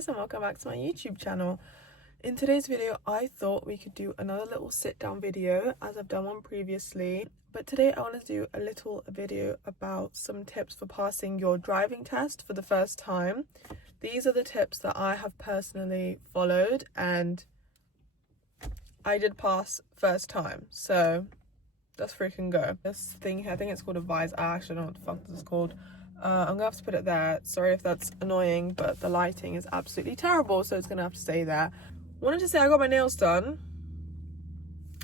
guys, and welcome back to my YouTube channel. In today's video, I thought we could do another little sit down video as I've done one previously, but today I want to do a little video about some tips for passing your driving test for the first time. These are the tips that I have personally followed and I did pass first time, so let's freaking go. This thing here, I think it's called a visor. I actually don't know what the fuck this is called. I'm gonna have to put it there. Sorry if that's annoying, but the lighting is absolutely terrible, so it's gonna have to stay there. Wanted to say I got my nails done.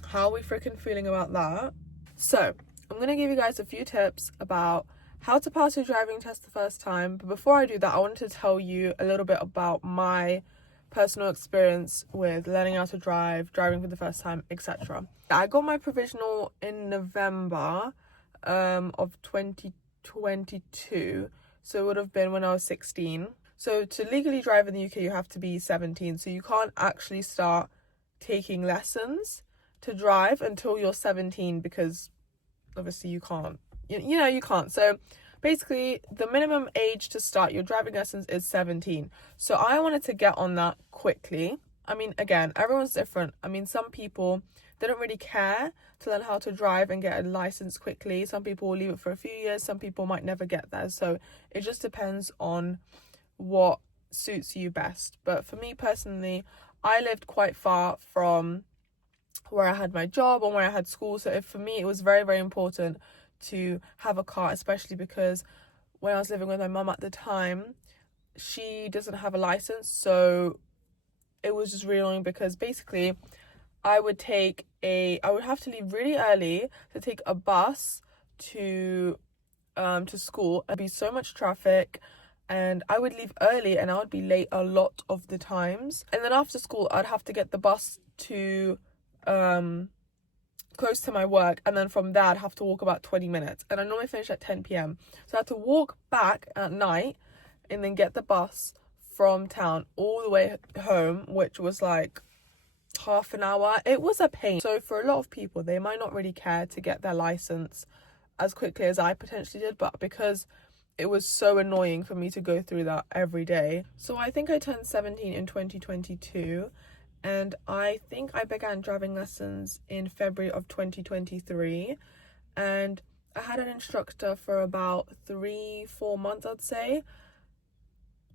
How are we freaking feeling about that? So I'm gonna give you guys a few tips about how to pass your driving test the first time, but before I do that, I wanted to tell you a little bit about my personal experience with learning how to drive, driving for the first time, etc. I got my provisional in November of 2022, so it would have been when I was 16. So to legally drive in the UK, you have to be 17, so you can't actually start taking lessons to drive until you're 17, because obviously you can't, you can't. So basically the minimum age to start your driving lessons is 17. So I wanted to get on that quickly. I mean, again, everyone's different. I mean, some people, they don't really care to learn how to drive and get a license quickly. Some people will leave it for a few years. Some people might never get there. So it just depends on what suits you best. But for me personally, I lived quite far from where I had my job or where I had school. So for me, it was very, very important to have a car, especially because when I was living with my mum at the time, she doesn't have a license. So it was just really annoying because basically I would have to leave really early to take a bus to school. There'd be so much traffic and I would leave early and I would be late a lot of the times. And then after school, I'd have to get the bus to close to my work, and then from there I'd have to walk about 20 minutes, and I normally finish at 10 p.m. so I had to walk back at night and then get the bus from town all the way home, which was like half an hour. It was a pain. So for a lot of people, they might not really care to get their license as quickly as I potentially did, but because it was so annoying for me to go through that every day. So I think I turned 17 in 2022, and I think I began driving lessons in February of 2023, and I had an instructor for about 3-4 months, I'd say.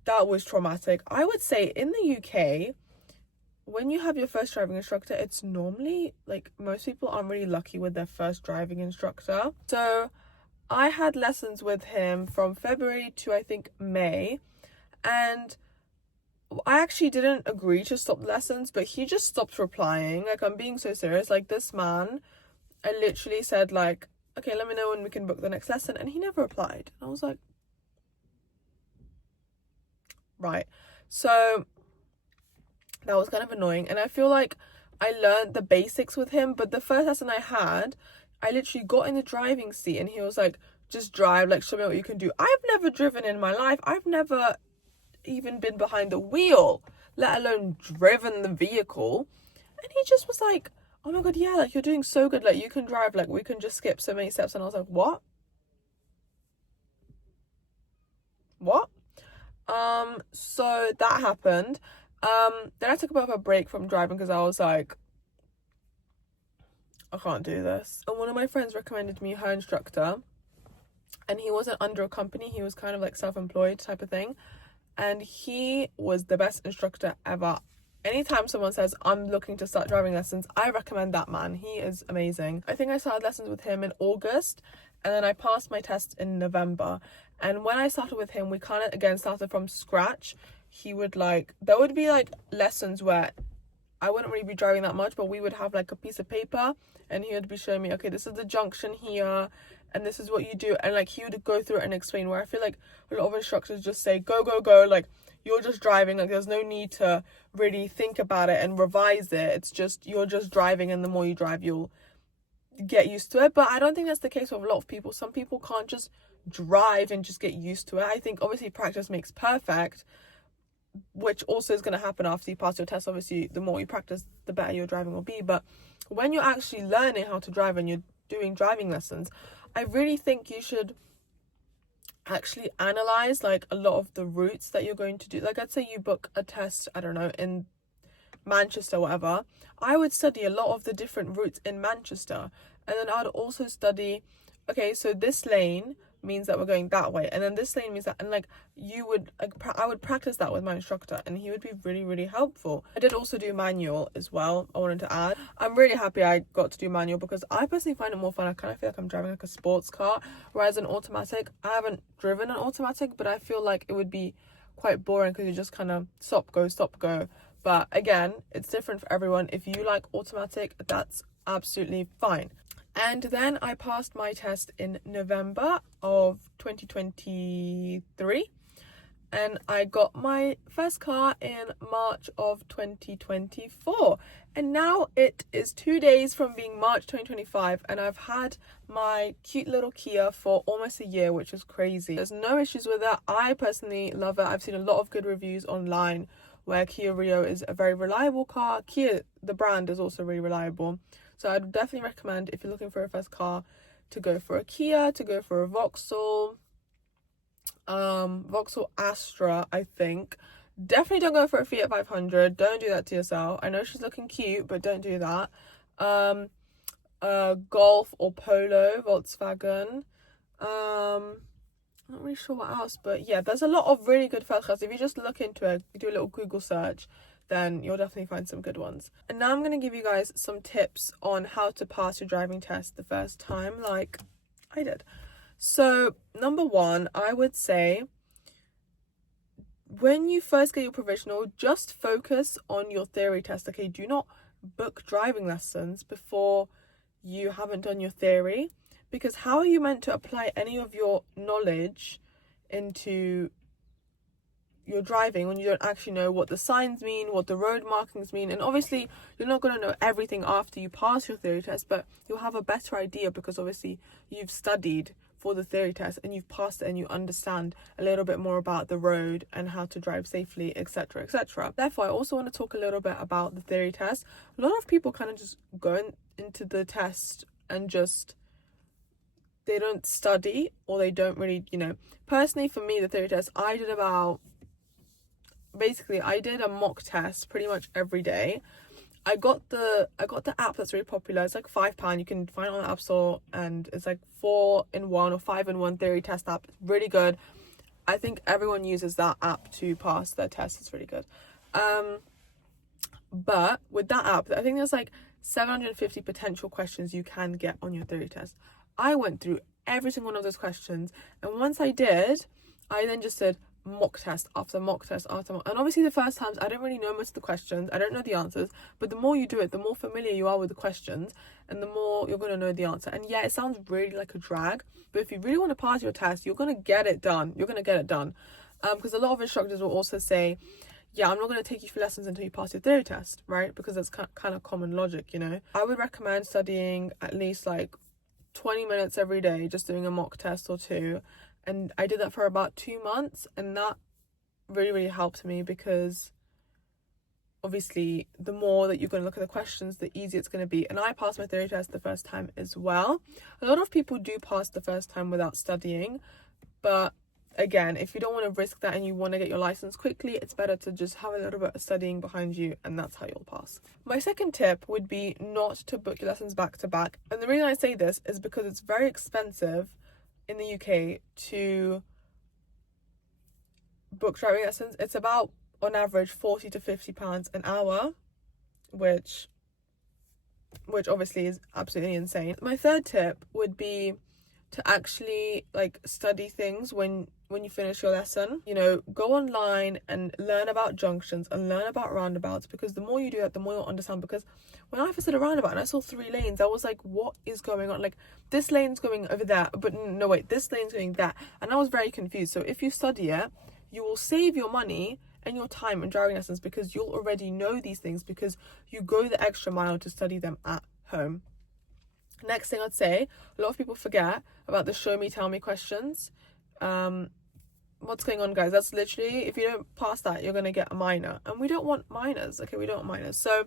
That was traumatic. I would say in the UK, when you have your first driving instructor, it's normally, like, most people aren't really lucky with their first driving instructor. So I had lessons with him from February to I think May, and I actually didn't agree to stop lessons, but he just stopped replying. Like, I'm being so serious. Like, this man, I literally said, like, okay, let me know when we can book the next lesson, and he never replied. And I was like, right. So that was kind of annoying, and I feel like I learned the basics with him, but the first lesson I had, I literally got in the driving seat and he was like, just drive, like, show me what you can do. I've never driven in my life. I've never even been behind the wheel, let alone driven the vehicle. And he just was like, oh my god, yeah, like, you're doing so good, like, you can drive, like, we can just skip so many steps. And I was like, what? So that happened. Then I took a bit of a break from driving because I was like, I can't do this. And one of my friends recommended me her instructor, and he wasn't under a company, he was kind of like self-employed type of thing, and he was the best instructor ever. Anytime someone says I'm looking to start driving lessons, I recommend that man. He is amazing. I think I started lessons with him in August, and then I passed my test in November. And when I started with him, we kind of again started from scratch. He would, like, there would be like lessons where I wouldn't really be driving that much, but we would have like a piece of paper and he would be showing me, okay, this is the junction here and this is what you do, and like he would go through it and explain, where I feel like a lot of instructors just say go go go, like, you're just driving, like, there's no need to really think about it and revise it. It's just, you're just driving, and the more you drive, you'll get used to it. But I don't think that's the case with a lot of people. Some people can't just drive and just get used to it. I think obviously practice makes perfect, which also is going to happen after you pass your test. Obviously, the more you practice, the better your driving will be. But when you're actually learning how to drive and you're doing driving lessons, I really think you should actually analyze like a lot of the routes that you're going to do. Like, let's say you book a test, I don't know, in Manchester, whatever. I would study a lot of the different routes in Manchester, and then I'd also study, okay, so this lane means that we're going that way, and then this lane means that, and like I would practice that with my instructor, and he would be really, really helpful. I did also do manual as well. I wanted to add, I'm really happy I got to do manual because I personally find it more fun. I kind of feel like I'm driving like a sports car, whereas an automatic, I haven't driven an automatic, but I feel like it would be quite boring because you just kind of stop go. But again, it's different for everyone. If you like automatic, that's absolutely fine. And then I passed my test in November of 2023, and I got my first car in March of 2024. And now it is 2 days from being March 2025, and I've had my cute little Kia for almost a year, which is crazy. There's no issues with it. I personally love it. I've seen a lot of good reviews online where Kia Rio is a very reliable car. Kia, the brand, is also really reliable. So I'd definitely recommend, if you're looking for a first car, to go for a Kia, to go for a Vauxhall Astra, I think. Definitely don't go for a Fiat 500. Don't do that to yourself. I know she's looking cute, but don't do that. Golf or Polo, Volkswagen. I'm not really sure what else, but yeah, there's a lot of really good first cars. If you just look into it, you do a little Google search, then you'll definitely find some good ones. And now I'm going to give you guys some tips on how to pass your driving test the first time, like I did. So, number one, I would say, when you first get your provisional, just focus on your theory test, okay? Do not book driving lessons before you haven't done your theory, because how are you meant to apply any of your knowledge into your driving when you don't actually know what the signs mean, what the road markings mean? And obviously you're not going to know everything after you pass your theory test, but you'll have a better idea because obviously you've studied for the theory test and you've passed it and you understand a little bit more about the road and how to drive safely, etc, etc. Therefore, I also want to talk a little bit about the theory test. A lot of people kind of just go into the test and just, they don't study, or they don't really, personally for me, the theory test, I did a mock test pretty much every day. I got the app that's really popular. It's like £5. You can find it on the App Store, and it's like 4-in-1 or 5-in-1 theory test app. It's really good. I think everyone uses that app to pass their test. It's really good. But with that app, I think there's like 750 potential questions you can get on your theory test. I went through every single one of those questions, and once I did, I then just did mock test after mock test after mock. And obviously the first times I don't really know most of the questions, I don't know the answers, but the more you do it, the more familiar you are with the questions and the more you're going to know the answer. And yeah, it sounds really like a drag, but if you really want to pass your test, you're going to get it done. Because a lot of instructors will also say, yeah, I'm not going to take you for lessons until you pass your theory test, right? Because that's kind of common logic, I would recommend studying at least like 20 minutes every day, just doing a mock test or two. And I did that for about 2 months, and that really, really helped me, because obviously the more that you're going to look at the questions, the easier it's going to be. And I passed my theory test the first time as well. A lot of people do pass the first time without studying, but again, if you don't want to risk that and you want to get your license quickly, it's better to just have a little bit of studying behind you, and that's how you'll pass. My second tip would be not to book your lessons back to back. And the reason I say this is because it's very expensive in the UK to book driving lessons. It's about, on average, £40 to £50 an hour, which obviously is absolutely insane. My third tip would be to actually study things when you finish your lesson. Go online and learn about junctions and learn about roundabouts, because the more you do that, the more you'll understand. Because when I first did a roundabout and I saw 3 lanes, I was like, what is going on? Like, this lane's going over there, but no, wait, this lane's going there. And I was very confused. So if you study it, you will save your money and your time in driving lessons, because you'll already know these things, because you go the extra mile to study them at home. Next thing I'd say, a lot of people forget about the show me, tell me questions. What's going on, guys? That's literally, if you don't pass that, you're going to get a minor. And we don't want minors, okay? We don't want minors. So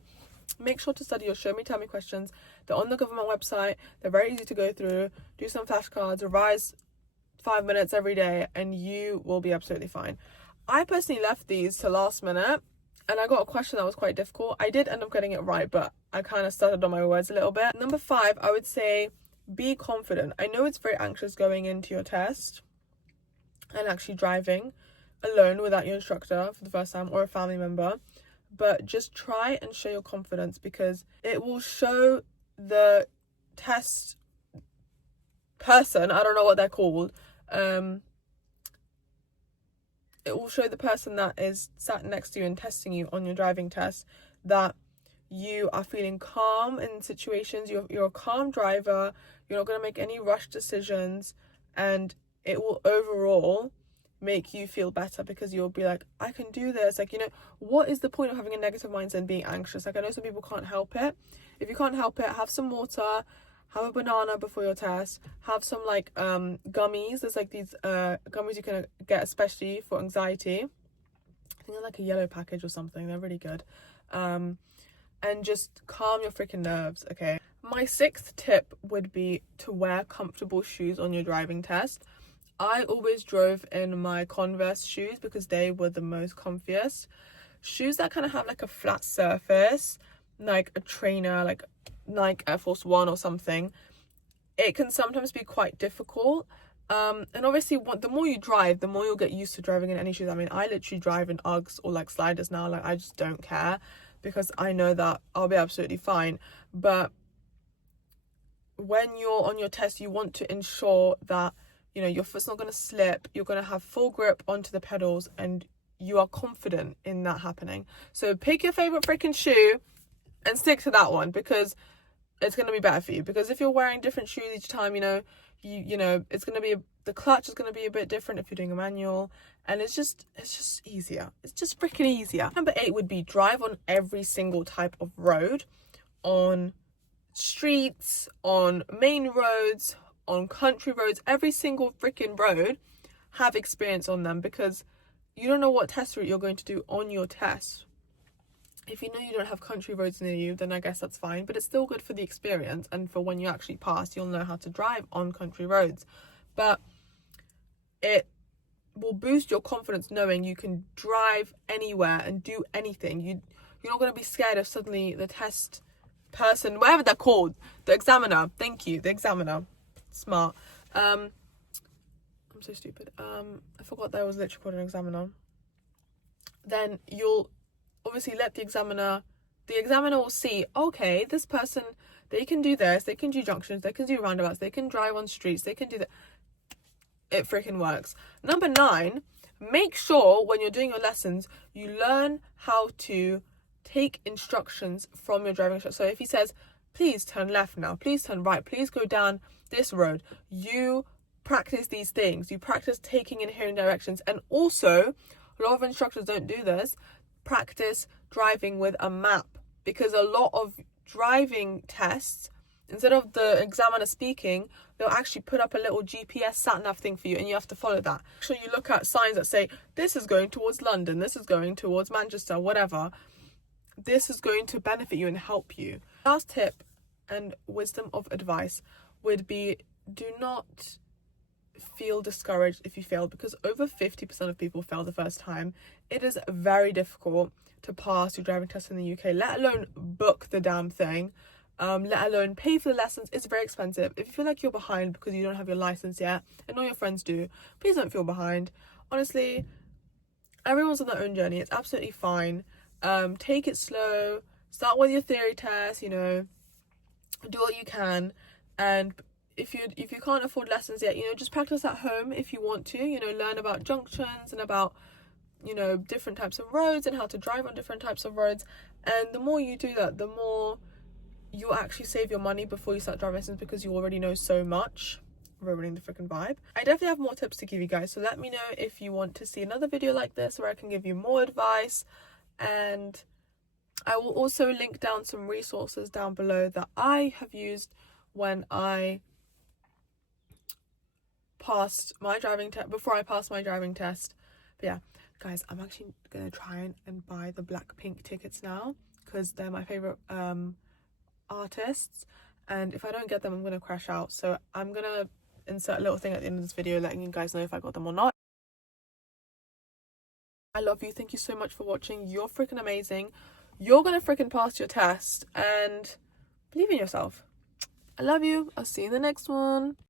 make sure to study your show me, tell me questions. They're on the government website. They're very easy to go through. Do some flashcards, revise 5 minutes every day and you will be absolutely fine. I personally left these to last minute and I got a question that was quite difficult. I did end up getting it right, but I kind of stuttered on my words a little bit. Number 5, I would say be confident. I know it's very anxious going into your test and actually driving alone without your instructor for the first time or a family member, but just try and show your confidence, because it will show the test person, I don't know what they're called, it will show the person that is sat next to you and testing you on your driving test that you are feeling calm in situations, you're a calm driver, you're not going to make any rushed decisions, and it will overall make you feel better, because you'll be like, I can do this. Like, you know, what is the point of having a negative mindset and being anxious? Like, I know some people can't help it. If you can't help it, have some water, have a banana before your test, have some like gummies. There's like these gummies you can get especially for anxiety. I think they're like a yellow package or something. They're really good. And just calm your freaking nerves, okay? My 6th tip would be to wear comfortable shoes on your driving test. I always drove in my Converse shoes because they were the most comfiest. Shoes that kind of have like a flat surface, like a trainer, like Nike Air Force One or something, it can sometimes be quite difficult. And obviously the more you drive, the more you'll get used to driving in any shoes. I mean, I literally drive in Uggs or like sliders now. Like, I just don't care because I know that I'll be absolutely fine. But when you're on your test, you want to ensure that, you know, your foot's not going to slip, you're going to have full grip onto the pedals, and you are confident in that happening. So pick your favorite freaking shoe and stick to that one, because it's going to be better for you. Because if you're wearing different shoes each time, you know, you know, it's going to be, the clutch is going to be a bit different if you're doing a manual, and it's just easier. It's just freaking easier. Number 8 would be drive on every single type of road, on streets, on main roads, on country roads. Every single freaking road, have experience on them, because you don't know what test route you're going to do on your test. If you know you don't have country roads near you, then I guess that's fine, but it's still good for the experience, and for when you actually pass, you'll know how to drive on country roads. But it will boost your confidence knowing you can drive anywhere and do anything. You're not going to be scared of suddenly the test person, whatever they're called, the examiner, thank you, the examiner, smart. I'm so stupid. I forgot that I was literally called an examiner. Then you'll obviously let the examiner will see, okay, this person, they can do this, they can do junctions, they can do roundabouts, they can drive on streets, they can do that. It freaking works. Number 9, make sure when you're doing your lessons, you learn how to take instructions from your driving instructor. So if he says, please turn left now, please turn right, please go down this road, you practice these things. You practice taking and hearing directions. And also, a lot of instructors don't do this, practice driving with a map, because a lot of driving tests, instead of the examiner speaking, they'll actually put up a little GPS sat-nav thing for you, and you have to follow that. So you look at signs that say, this is going towards London, this is going towards Manchester, whatever. This is going to benefit you and help you. Last tip and wisdom of advice would be, do not feel discouraged if you fail, because over 50% of people fail the first time. It is very difficult to pass your driving test in the UK, let alone book the damn thing, let alone pay for the lessons. It's very expensive. If you feel like you're behind because you don't have your license yet, and all your friends do, please don't feel behind. Honestly, everyone's on their own journey. It's absolutely fine. Take it slow, start with your theory test, you know, do what you can, and if you can't afford lessons yet, you know, just practice at home if you want to, you know, learn about junctions and about, you know, different types of roads and how to drive on different types of roads. And the more you do that, the more you'll actually save your money before you start driving lessons, because you already know so much. Ruining the freaking vibe. I definitely have more tips to give you guys, so let me know if you want to see another video like this where I can give you more advice. And I will also link down some resources down below that I have used when I passed my driving test, before I passed my driving test. But yeah, guys, I'm actually gonna try and buy the Blackpink tickets now, because they're my favorite artists, and if I don't get them, I'm gonna crash out. So I'm gonna insert a little thing at the end of this video letting you guys know if I got them or not. I love you. Thank you so much for watching. You're freaking amazing. You're gonna freaking pass your test, and believe in yourself. I love you. I'll see you in the next one.